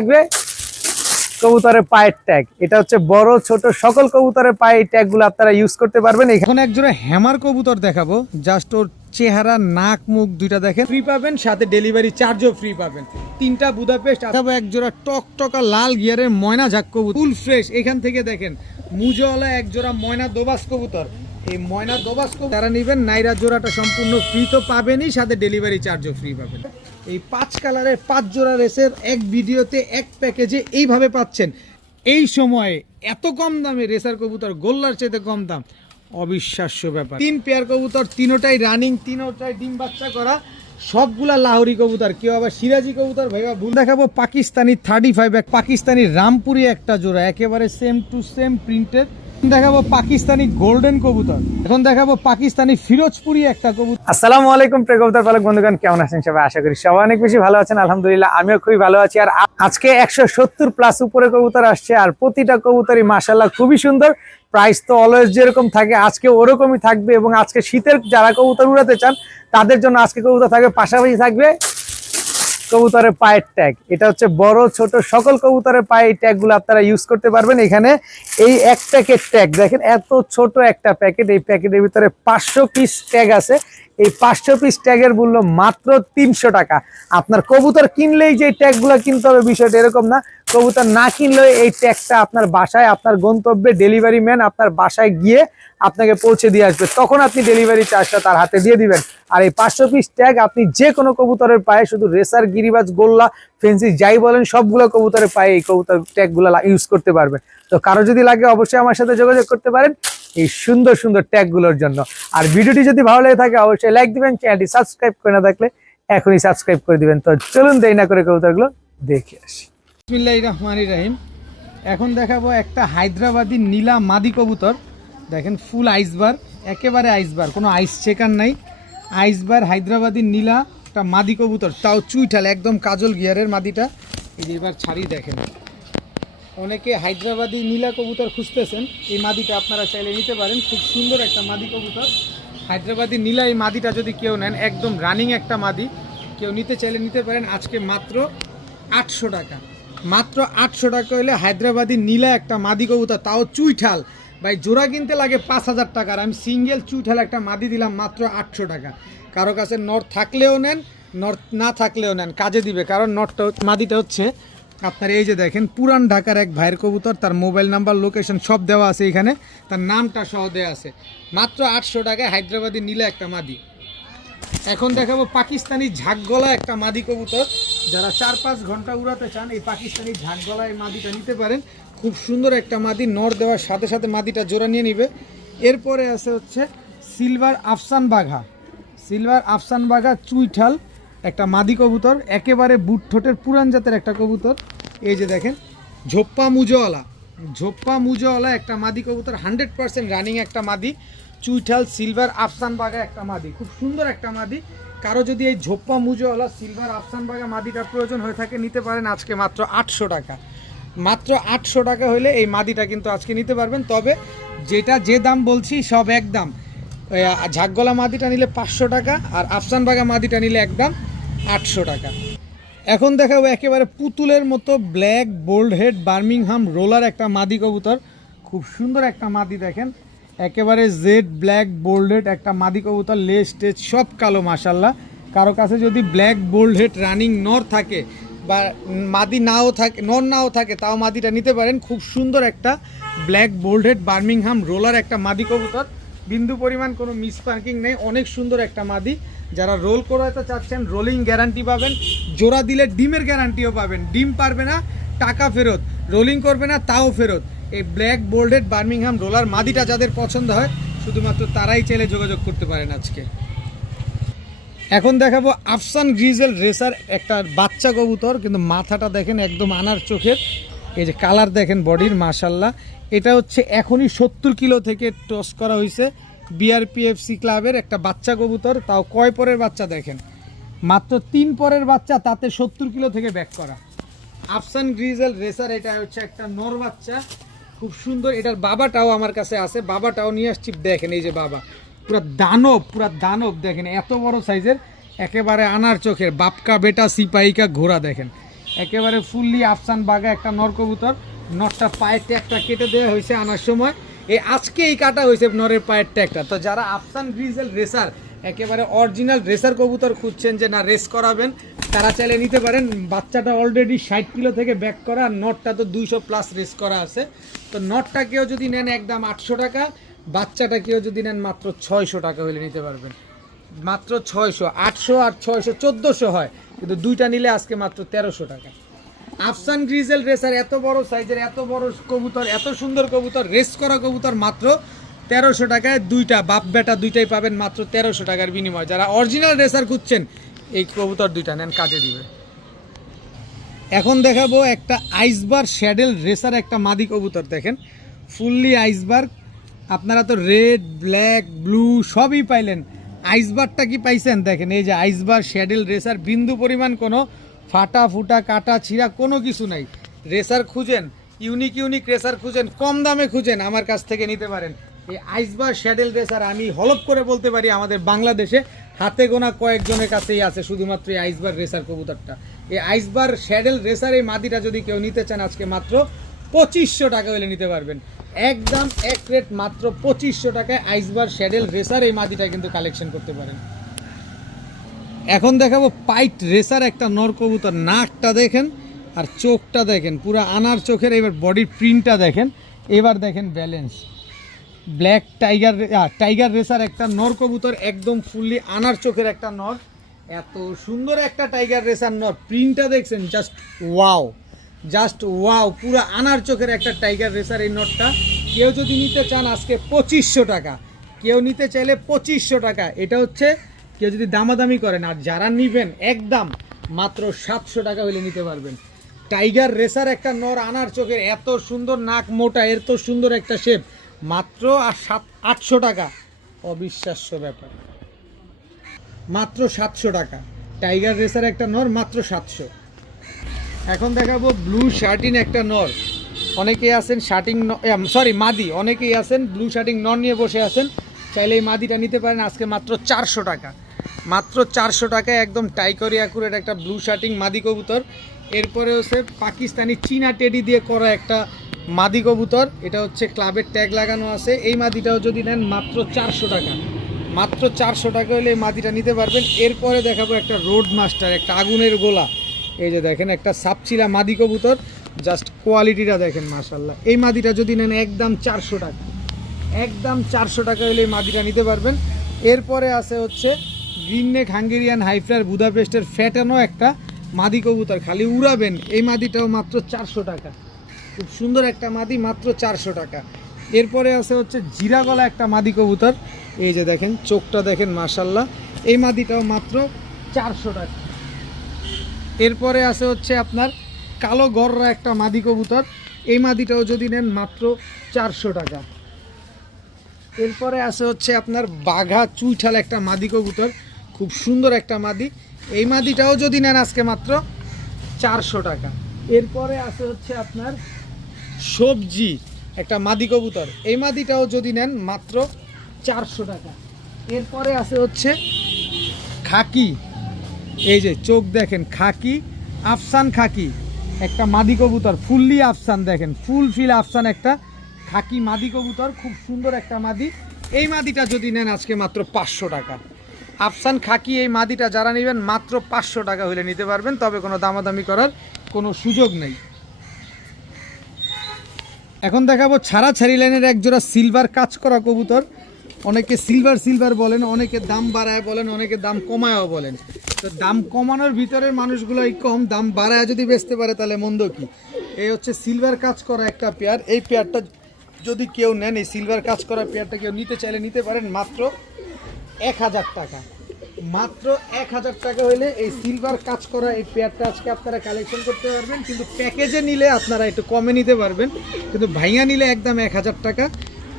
থাকবে কবুতরের পায়ের ট্যাগ। এটা হচ্ছে বড় ছোট সকল কবুতরের পায়ে এই ট্যাগ গুলো আপনারা ইউজ করতে পারবেন। এখন এক জোড়া হ্যামার কবুতর দেখাবো, জাস্ট ওর চেহারা নাক মুখ দুইটা দেখেন, ফ্রি পাবেন, সাথে ডেলিভারি চার্জও ফ্রি পাবেন। তিনটা বুদাপেস্ট অথবা এক জোড়া টকটকা লাল গিয়ারের ময়না ঝাক কবুতর, ফুল ফ্রেশ। এখান থেকে দেখেন মুজওয়ালা এক জোড়া ময়না দোবাস কবুতর। এই ময়না দোবাস কবুতর যারা নেবেন নাইরা জোড়াটা সম্পূর্ণ ফ্রি তো পাবেনই, সাথে ডেলিভারি চার্জও ফ্রি পাবেন। এই 5 কালারের 5 জোড়া রেসের এক ভিডিওতে এক প্যাকেজে এইভাবে পাচ্ছেন। এই সময়ে এত কম দামে রেসার কবুতর, গোল্লার চাইতে কম দাম, অবিশ্বাস্য ব্যাপার। 3 পেয়ার কবুতর, তিনোটাই রানিং, তিনোটাই ডিম বাচ্চা করা, সবগুলা লাহোরি কবুতর। কেউ আবার সিরাজি কবুতর ভাইবা ভুল। দেখাবো পাকিস্তানি 35 এক পাকিস্তানি রামপুরি একটা জোড়া, একেবারে সেম টু সেম প্রিন্টেড। দেখাবো পাকিস্তানি গোল্ডেন কবুতর। এখন দেখাবো পাকিস্তানি ফিরোজপুরি একটা কবুতর। আসসালামু আলাইকুম প্রিয় কবুতর পালক বন্ধুগণ, কেমন আছেন সবাই? আশা করি সবাই অনেক বেশি ভালো আছেন। আলহামদুলিল্লাহ আমিও খুবই ভালো আছি। আর আজকে 170 প্লাস উপরে কবুতর আসছে, আর প্রতিটা কবুতরই মাশাআল্লাহ খুবই সুন্দর। প্রাইস তো অলওয়েজ যেরকম থাকে আজকে ওরকমই থাকবে। এবং আজকে শীতের যারা কবুতর উড়াতে চান তাদের জন্য আজকে কবুতর থাকবে, পাশাপাশি থাকবে কবুতরের পায়ের ট্যাগ। এটা হচ্ছে বড় ছোট সকল কবুতরের পায়ে এই ট্যাগ গুলো আপনারা ইউজ করতে পারবেন। এখানে এই এক প্যাকেট ট্যাগ দেখেন, এত ছোট একটা প্যাকেট। এই প্যাকেটের ভিতরে 500 পিস ট্যাগ আছে। এই 500 পিস ট্যাগের মূল্য মাত্র 300 টাকা। আপনার কবুতর কিনলেই যে ট্যাগ গুলো কিনতে হবে বিষয়টা এরকম না। কবুতর না কিনলেও এই ট্যাগটা আপনার বাসায়, আপনার গন্তব্যে ডেলিভারি ম্যান আপনার বাসায় গিয়ে আপনাকে পৌঁছে দিয়ে আসবে, তখন আপনি ডেলিভারি চার্জটা তার হাতে দিয়ে দিবেন। আর এই 500 পিস ট্যাগ আপনি যে কোনো কবুতরের পায়ে, শুধু রেসার, গিরিবাজ, গোল্লা, ফেন্সি যাই বলেন সবগুলো কবুতরের পায়ে এই কবুতর ট্যাগ গুলো ইউজ করতে পারবেন। তো কারো যদি লাগে অবশ্যই আমার সাথে যোগাযোগ করতে পারেন এই সুন্দর সুন্দর ট্যাগ গুলোর জন্য। আর ভিডিওটি যদি ভালো লেগে থাকে অবশ্যই লাইক দিবেন, চ্যানেলটি সাবস্ক্রাইব করে না থাকলে এখনই সাবস্ক্রাইব করে দিবেন। তো চলুন দেরি না করে কবুতরগুলো দেখে আসি। বিসমিল্লাহির রহমানির রহিম। এখন দেখাবো একটা হায়দ্রাবাদি নীলা মাদি কবুতর। দেখেন ফুল আইসবার, একেবারে আইসবার, কোনো আইস চেকার নাই। আইসবার হায়দ্রাবাদি নীলা একটা মাদি কবুতর, তাও চুইঠাল, একদম কাজল গিয়ারের মাদিটা। এই যে এবার ছাড়ি দেখেন। অনেকে হায়দ্রাবাদি নীলা কবুতর খুঁজতেছেন, এই মাদিটা আপনারা চাইলে নিতে পারেন। খুব সুন্দর একটা মাদি কবুতর হায়দ্রাবাদি নীলা। এই মাদিটা যদি কেউ নেন, একদম রানিং একটা মাদি, কেউ নিতে চাইলে নিতে পারেন। আজকে মাত্র 800 টাকা, মাত্র 800 টাকা হলে হায়দ্রাবাদি নীলা একটা মাদি কবুতর, তাও চুইঠাল। ভাই জোড়া কিনতে লাগে 5000 টাকার, আমি সিঙ্গেল চুইঠাল একটা মাদি দিলাম মাত্র 800 টাকা। কারো কাছে নট থাকলেও নেন, নট না থাকলেও নেন, কাজে দিবে। কারণ নটটা মাদিটা হচ্ছে আপনার এই যে দেখেন, পুরান ঢাকার এক ভাইয়ের কবুতর, তার মোবাইল নাম্বার, লোকেশন সব দেওয়া আছে এখানে, তার নামটা সহ দেওয়া আছে। মাত্র 800 টাকায় হায়দ্রাবাদি নীলা একটা মাদি। এখন দেখাবো পাকিস্তানি ঝাঁকগলা একটা মাদি কবুতর। যারা 4-5 ঘন্টা উড়াতে চান এই পাকিস্তানি ঝাঁকগলা এই মাদিটা নিতে পারেন। খুব সুন্দর একটা মাদি, নর দেওয়ার সাথে সাথে মাদিটা জোড়া নিয়ে নিবে। এরপরে আছে হচ্ছে সিলভার আফসান বাঘা, সিলভার আফসান বাঘা চুইঠাল একটা মাদি কবুতর, একেবারে বুট ঠোঁটের পুরান জাতের একটা কবুতর। এই যে দেখেন ঝোপ্পা মুজওয়ালা, ঝোপ্পা মুজওয়ালা একটা মাদি কবুতর, 100% রানিং একটা মাদি, চুইঠাল সিলভার আফসান বাঘা একটা মাদি, খুব সুন্দর একটা মাদি। কারো যদি এই ঝোপ্পা মুজওয়ালা সিলভার আফসান বাঘা মাদিটার প্রয়োজন হয়ে থাকে নিতে পারেন আজকে মাত্র 800 টাকা। মাত্র 800 টাকা হলে এই মাদিটা কিন্তু আজকে নিতে পারবেন। তবে যেটা যে দাম বলছি সব এক দাম। ঝাঁকগলা মাদিটা নিলে 500 টাকা, আর আফসান বাঘা মাদিটা নিলে একদম 800 টাকা। এখন দেখাবো একেবারে পুতুলের মতো black bald head Birmingham roller একটা মাদি কবুতর। খুব সুন্দর একটা মাদি দেখেন, একেবারে জেড ব্ল্যাক বোল্ড হেড একটা মাদি কবুতর, লেজ টেজ সব কালো মাশাল্লাহ। কারো কাছে যদি ব্ল্যাক বোল্ড হেড রানিং নর থাকে বা মাদি নাও থাকে, নর নাও থাকে, তাও মাদিটা নিতে পারেন। খুব সুন্দর একটা black bald head Birmingham roller একটা মাদি কবুতর, বিন্দু পরিমাণ কোনো মিস পার্কিং নেই, অনেক সুন্দর একটা মাদি। যারা রোল করাতে চাচ্ছেন রোলিং গ্যারান্টি পাবেন, জোড়া দিলে ডিমের গ্যারান্টিও পাবেন। ডিম পারবে না টাকা ফেরত, রোলিং করবে না তাও ফেরত। এই ব্ল্যাক বোল্ডেড বার্মিংহাম রোলার মাদিটা যাদের পছন্দ হয় শুধুমাত্র তারাই চাইলে যোগাযোগ করতে পারেন আজকে। এখন দেখাবো আফসান গ্রিজেল রেসার একটা বাচ্চা কবুতর, কিন্তু মাথাটা দেখেন একদম আনার চোখের। এই যে কালার দেখেন বডির মাশাল্লাহ। এটা হচ্ছে এখনই 70 কিলো থেকে টস করা হয়েছে বিআরপিএফসি ক্লাবের একটা বাচ্চা কবুতর, তাও কয় পরের বাচ্চা দেখেন, মাত্র 3 পরের বাচ্চা, তাতে 70 কিলো থেকে ব্যাক করা আফসান গ্রিজেল রেসার। এটা হচ্ছে একটা নর বাচ্চা, খুব সুন্দর। এটার বাবাটাও আমার কাছে আছে, বাবাটাও নিয়ে আসছি। দেখেন এই যে বাবা, পুরা দানব, পুরা দানব দেখেন, এত বড় সাইজের, একেবারে আনার চোখের, বাপকা বেটা সিপাহিকা ঘোড়া দেখেন। একেবারে ফুললি আফসান বাগা একটা নর কবুতর। নরটা পায়ের ট্যাগটা কেটে দেওয়া হয়েছে আনার সময়, আজকে এই কাটা হয়েছে নরের পায়ের ট্যাগটা। তো যারা আফসান গ্রিজেল রেসার একেবারে অরিজিনাল রেসার কবুতর খুঁজছেন যে না রেস করাবেন, তারা চাইলে নিতে পারেন। বাচ্চাটা অলরেডি 60 কিলো থেকে ব্যাক করা, নটটা তো 200+ রেস করা আছে। তো নটটা কেউ যদি নেন একদম 800 টাকা, বাচ্চাটা কেউ যদি নেন মাত্র 600 টাকা হলে নিতে পারবেন। মাত্র 600, 800 আর 600 1400 হয়, কিন্তু দুইটা নিলে আজকে মাত্র 1300 টাকা। আফসান গ্রিজেল রেসার এত বড় সাইজের এত বড় কবুতর, এত সুন্দর কবুতর, রেস করা কবুতর মাত্র 1300 টাকায় দুইটা, বাপ বেটা দুইটাই পাবেন মাত্র 1300 টাকার বিনিময়। যারা অরিজিনাল রেসার খুঁজছেন এই কবুতর দুইটা নেন, কাজে দিবে। এখন দেখাবো একটা আইসবার শ্যাডেল রেসার একটা মাদি কবুতর। দেখেন ফুললি আইসবার, আপনারা তো রেড ব্ল্যাক ব্লু সবই পাইলেন, আইসবারটা কি পাইছেন? দেখেন এই যে আইসবার শ্যাডেল রেসার, বিন্দু পরিমাণ কোনো ফাটা ফুটা কাটা ছিঁড়া কোনো কিছু নাই। রেসার খুঁজেন, ইউনিক রেসার খুঁজেন, কম দামে খুঁজেন, আমার কাছ থেকে নিতে পারেন। এই আইসবার শ্যাডেল রেসার আমি হলপ করে বলতে পারি আমাদের বাংলাদেশে হাতে গোনা কয়েকজনের কাছেই আছে শুধুমাত্র এই আইসবার রেসার কবুতরটা। এই আইসবার শ্যাডেল রেসার এই মাদিটা যদি কেউ নিতে চান আজকে মাত্র 2500 টাকা হলে নিতে পারবেন। একদম এক রেট মাত্র 2500 টাকায় আইসবার শ্যাডেল রেসার এই মাদিটা কিন্তু কালেকশন করতে পারেন। এখন দেখাবো পাইট রেসার একটা নর কবুতর। নাকটা দেখেন আর চোখটা দেখেন, পুরো আনার চোখের। এবার বডির প্রিন্টটা দেখেন, এবার দেখেন ব্যালেন্স। ব্ল্যাক টাইগার রেসার একটা নর কবুতর, একদম ফুললি আনার চোখের একটা নর। এত সুন্দর একটা টাইগার রেসার নর, প্রিন্টটা দেখছেন জাস্ট ওয়াও, পুরো আনার চোখের একটা টাইগার রেসার এই নটটা। কেউ যদি নিতে চান আজকে 2500 টাকা, কেউ নিতে চাইলে 2500 টাকা। এটা হচ্ছে কেউ যদি দামাদামি করেন, আর যারা নিবেন একদম মাত্র 700 টাকা হলে নিতে পারবেন। টাইগার রেসার একটা নর আনার চোখের, এত সুন্দর নাক মোটা, এত সুন্দর একটা শেপ, মাত্র আর 800 টাকা। অবিশ্বাস্য ব্যাপার, মাত্র 700 টাকা টাইগার রেসার একটা নর, মাত্র 700। এখন দেখাবো ব্লু শার্টিন একটা নর। অনেকেই আছেন শার্টিং মাদি, অনেকেই আছেন ব্লু শার্টিং নর নিয়ে বসে আছেন, চাইলে এই মাদিটা নিতে পারেন আজকে মাত্র 400 টাকা। মাত্র 400 টাকায় একদম টাইকরি অ্যাকুরেট একটা ব্লু শার্টিং মাদি কবুতর। এরপরে হচ্ছে পাকিস্তানি চীনা টেডি দিয়ে করা একটা মাদি কবুতর, এটা হচ্ছে ক্লাবের ট্যাগ লাগানো আছে। এই মাদিটাও যদি নেন মাত্র 400 টাকা, মাত্র 400 টাকা হলে এই মাদিটা নিতে পারবেন। এরপরে দেখাবো একটা রোড মাস্টার, একটা আগুনের গোলা। এই যে দেখেন একটা সাপচিলা মাদি কবুতর, জাস্ট কোয়ালিটিটা দেখেন মাশাল্লাহ। এই মাদিটা যদি নেন একদম 400 টাকা, একদম 400 টাকা হলে এই মাদিটা নিতে পারবেন। এরপরে আছে হচ্ছে গ্রিন নেক হাঙ্গেরিয়ান হাইফ্লার বুদাপেস্টের ফ্যাটানো একটা মাদি কবুতর, খালি উড়াবেন। এই মাদিটাও মাত্র 400 টাকা, খুব সুন্দর একটা মাদি, মাত্র 400 টাকা। এরপরে আছে হচ্ছে জিরা গলা একটা মাদি কবুতর, এই যে দেখেন চোখটা দেখেন মাশাল্লাহ, এই মাদিটাও মাত্র 400 টাকা। এরপরে আছে হচ্ছে আপনার কালো গররা একটা মাদি কবুতর, এই মাদিটাও যদি নেন মাত্র 400 টাকা। এরপরে আছে হচ্ছে আপনার বাঘা চুইঠাল একটা মাদি কবুতর, খুব সুন্দর একটা মাদি, এই মাদিটাও যদি নেন আজকে মাত্র 400 টাকা। এরপরে আছে হচ্ছে আপনার সবজি একটা মাদি কবুতর, এই মাদিটাও যদি নেন মাত্র 400 টাকা। এরপরে আছে হচ্ছে খাকি, এই যে চোখ দেখেন খাকি, আফসান খাকি একটা মাদি কবুতর, ফুললি আফসান, দেখেন ফুল আফসান একটা খাকি মাদি কবুতর, খুব সুন্দর একটা মাদি। এই মাদিটা যদি নেন আজকে মাত্র 500 টাকা। আফসান খাকি এই মাদিটা যারা নেবেন মাত্র 500 টাকা হলে নিতে পারবেন, তবে কোনো দামাদামি করার কোনো সুযোগ নেই। এখন দেখাবো ছাড়াছাড়ি লাইনের একজোড়া সিলভার কাজ করা কবুতর। অনেকে সিলভার বলেন, অনেকে দাম বাড়ায় বলেন, অনেকে দাম কমায়ও বলেন। তো দাম কমানোর ভিতরের মানুষগুলোই কম, দাম বাড়ায় যদি বেচতে পারে তাহলে মন্দ কি। এই হচ্ছে সিলভার কাজ করা একটা পেয়ার, এই পেয়ারটা যদি কেউ নেন, এই সিলভার কাজ করা পেয়ারটা কেউ নিতে চাইলে নিতে পারেন মাত্র 1000 টাকা। মাত্র 1000 টাকা হলে এই সিলভার কাজ করা এই পেয়ারটা আজকে আপনারা কালেকশন করতে পারবেন। কিন্তু প্যাকেজে নিলে আপনারা একটু কমে নিতে পারবেন, কিন্তু ভাইয়া নিলে একদম 1000 টাকা।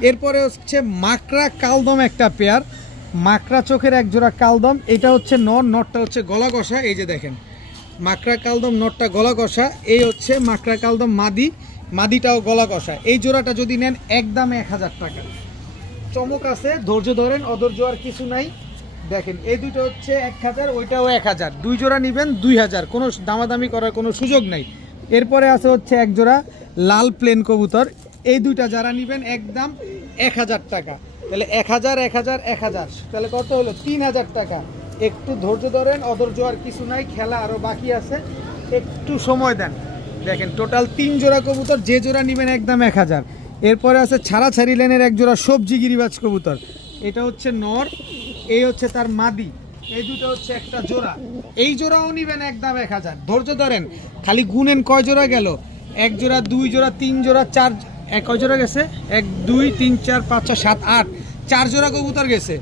এরপরে হচ্ছে মাকড়া কালদম একটা পেয়ার, মাকড়া চোখের একজোড়া কালদম, এটা হচ্ছে নটটা হচ্ছে গলা কষা। এই যে দেখেন মাকড়া কালদম নটটা গলা কষা, এই হচ্ছে মাকড়া কালদম মাদিটাও গলা কষা। এই জোড়াটা যদি নেন একদম 1000 টাকা। চমক আছে, ধৈর্য ধরেন, অধৈর্য আর কিছু নাই। দেখেন এই দুটো হচ্ছে 1000, ওইটাও 1000, 2 জোড়া নেবেন 2000, কোনো দামাদামি করার কোনো সুযোগ নাই। এরপরে আছে হচ্ছে এক জোড়া লাল প্লেন কবুতর, এই দুইটা যারা নেবেন একদম 1000 টাকা। তাহলে 1000 1000 1000, তাহলে কত হলো? 3000 টাকা। একটু ধৈর্য ধরেন, অধৈর্য আর কিছু নাই, খেলা আরও বাকি আছে, একটু সময় দেন। দেখেন টোটাল 3 জোড়া কবুতর, যে জোড়া নেবেন একদম 1000। এরপরে আছে ছাড়াছাড়ি লেনের এক জোড়া সবজি গিরিবাজ কবুতর, এটা হচ্ছে নর, এই হচ্ছে তার মাদি, এই দুটো হচ্ছে একটা জোড়া, এই জোড়াও নেবেন একদম 1000। ধৈর্য ধরেন, খালি গুনেন কয় জোড়া গেল, 1 জোড়া 2 জোড়া 3 জোড়া 4, কয় জোড়া গেছে? 1 2 3 4 5 6 7 8, 4 জোড়া কবুতর গেছে।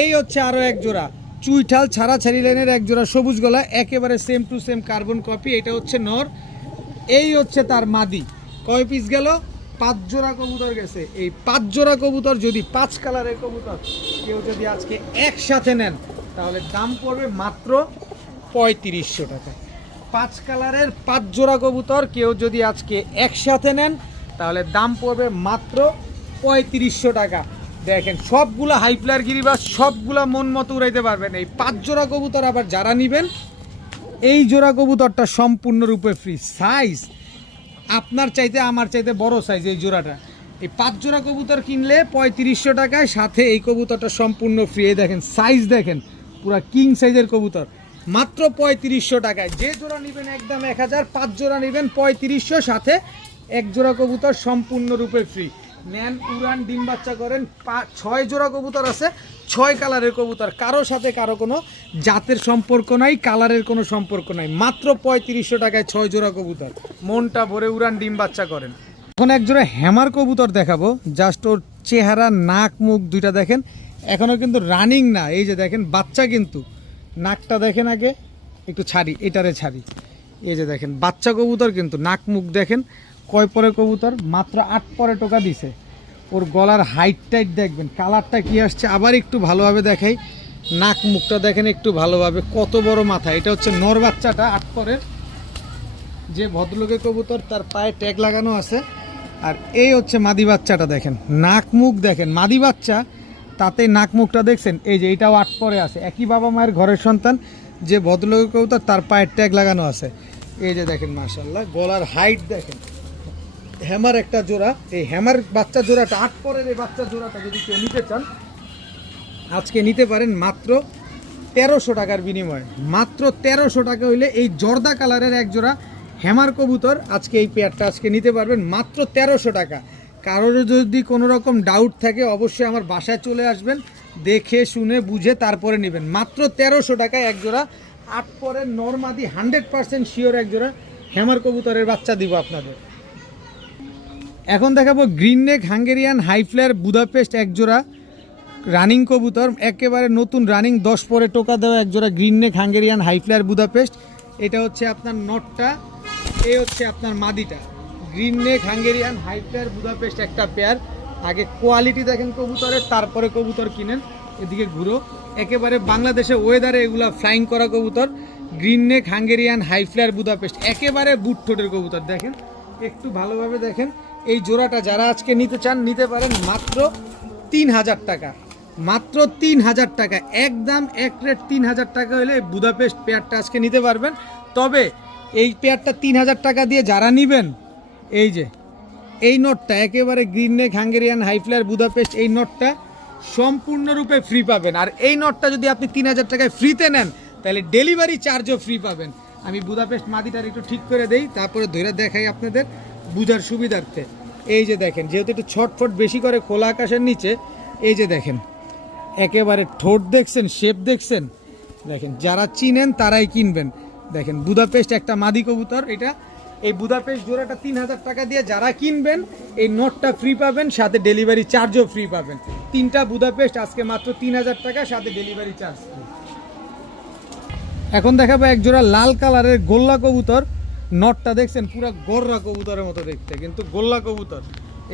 এই হচ্ছে আরও এক জোড়া চুইঠাল ছাড়াছাড়ি লেনের এক জোড়া সবুজ গলা, একেবারে same to same carbon copy, এটা হচ্ছে নর, এই হচ্ছে তার মাদি। কয় পিস গেল? 5 জোড়া কবুতর গেছে। এই 5 জোড়া কবুতর যদি 5 কালারের কবুতর কেউ যদি আজকে একসাথে নেন, তাহলে দাম পড়বে মাত্র 3500 টাকা। 5 কালারের 5 জোড়া কবুতর কেউ যদি আজকে একসাথে নেন, তাহলে দাম পড়বে মাত্র 3500 টাকা। দেখেন সবগুলা হাই ফ্লায়ার গিরিবাজ, সবগুলা মন মতো উড়াইতে পারবেন। এই 5 জোড়া কবুতর আবার যারা নেবেন, এই জোড়া কবুতরটা সম্পূর্ণরূপে ফ্রি। সাইজ আপনার চাইতে আমার চাইতে বড় সাইজ এই জোড়াটা। এই 5 জোড়া কবুতর কিনলে 3500 টাকায়, সাথে এই কবুতরটা সম্পূর্ণ ফ্রি। এই দেখেন সাইজ, দেখেন পুরা কিং সাইজের কবুতর, মাত্র 3500 টাকায়। যে জোড়া নেবেন একদম 1000, 5 জোড়া নেবেন 3500, সাথে এক জোড়া কবুতর সম্পূর্ণরূপে ফ্রি। নেন, উড়ান, ডিম বাচ্চা করেন। 6 জোড়া কবুতর আছে, 6 কালারের কবুতর, কারো সাথে কারো কোনো জাতের সম্পর্ক নাই, কালারের কোনো সম্পর্ক নাই, মাত্র 3500 টাকায় 6 জোড়া কবুতর। মনটা ভরে উড়ান, ডিম বাচ্চা করেন। এখন এক জোড়া হ্যামার কবুতর দেখাবো, জাস্ট ওর চেহারা, নাক, মুখ দুইটা দেখেন, এখনও কিন্তু রানিং না। এই যে দেখেন বাচ্চা, কিন্তু নাকটা দেখেন, আগে একটু ছাড়ি, এটারে ছাড়ি, এই যে দেখেন বাচ্চা কবুতর, কিন্তু নাক মুখ দেখেন। কয় পরে কবুতর? মাত্র 8 পরে টোকা দিছে। ওর গলার হাইট টাইট দেখবেন, কালারটা কি আসছে, আবার একটু ভালোভাবে দেখাই, নাক মুখটা দেখেন একটু ভালোভাবে, কত বড় মাথা। এটা হচ্ছে নর বাচ্চাটা 8 পরের, যে ভদ্রলোকের কবুতর তার পায়ে ট্যাগ লাগানো আছে। আর এই হচ্ছে মাদি বাচ্চাটা, দেখেন নাক মুখ দেখেন, মাদি বাচ্চা তাতে নাক মুখটা দেখছেন। এই যে এটাও 8 পরে আছে, একই বাবা মায়ের ঘরের সন্তান, যে ভদ্রলোকের কবুতর তার পায়ের ট্যাগ লাগানো আছে। এই যে দেখেন মাশাআল্লাহ, গলার হাইট দেখেন। হ্যামার একটা জোড়া, এই হ্যামার বাচ্চা জোড়াটা 8 পরের, এই বাচ্চা জোড়াটা যদি কেউ নিতে চান আজকে নিতে পারেন মাত্র 1300 টাকার বিনিময়ে। মাত্র 1300 টাকা হইলে এই জর্দা কালারের এক জোড়া হ্যামার কবুতর আজকে এই পেয়ারটা আজকে নিতে পারবেন মাত্র 1300 টাকা। কারোর যদি কোনো রকম ডাউট থাকে অবশ্যই আমার বাসায় চলে আসবেন, দেখে শুনে বুঝে তারপরে নেবেন। মাত্র 1300 টাকায় এক জোড়া 8 পরের নরমাদি 100% শিওর এক জোড়া হ্যামার কবুতরের বাচ্চা দিব আপনাদের। এখন দেখাবো green neck Hungarian high flyer Budapest এক জোড়া রানিং কবুতর, একেবারে নতুন রানিং 10 পরে টোকা দেওয়া এক জোড়া green neck Hungarian high flyer Budapest. এটা হচ্ছে আপনার নটটা, এই হচ্ছে আপনার মাদিটা। Green neck Hungarian high flyer Budapest একটা পেয়ার। আগে কোয়ালিটি দেখেন কবুতরের, তারপরে কবুতর কিনেন। এদিকে ঘুরো, একেবারে বাংলাদেশে ওয়েদারে এগুলা ফ্লাইং করা কবুতর। Green neck Hungarian high flyer Budapest, একেবারে বুট ঠোঁটের কবুতর। দেখেন একটু ভালোভাবে দেখেন। এই জোড়াটা যারা আজকে নিতে চান নিতে পারেন মাত্র 3000 টাকা, মাত্র 3000 টাকা, একদম এক রেট 3000 টাকা হলে এই বুদাপেস্ট পেয়ারটা আজকে নিতে পারবেন। তবে এই পেয়ারটা 3000 টাকা দিয়ে যারা নেবেন, এই যে এই নোটটা একেবারে green neck Hungarian high flyer Budapest, এই নোটটা সম্পূর্ণরূপে ফ্রি পাবেন। আর এই নোটটা যদি আপনি 3000 টাকায় ফ্রিতে নেন, তাহলে ডেলিভারি চার্জও ফ্রি পাবেন। আমি বুদাপেস্ট মাদিটার একটু ঠিক করে দেই, তারপরে ধরে দেখাই আপনাদের বুঝার সুবিধার্থে। এই যে দেখেন, যেহেতু একটু ছটফট বেশি করে খোলা আকাশের নিচে, এই যে দেখেন একেবারে ঠোঁট দেখছেন, শেপ দেখছেন, দেখেন যারা চিনেন তারাই কিনবেন। দেখেন বুদাপেস্ট একটা মাদি কবুতর, এটা এই বুদাপেস্ট জোড়াটা 3000 টাকা দিয়ে যারা কিনবেন এই নোটটা ফ্রি পাবেন, সাথে ডেলিভারি চার্জও ফ্রি পাবেন। 3টা বুদাপেস্ট আজকে মাত্র 3000 টাকা, সাথে ডেলিভারি চার্জ। এখন দেখাবো এক জোড়া লাল কালারের গোল্লা কবুতর। নটটা দেখছেন পুরো গোর্রা কবুতরের মতো দেখতে, কিন্তু গোল্লা কবুতর।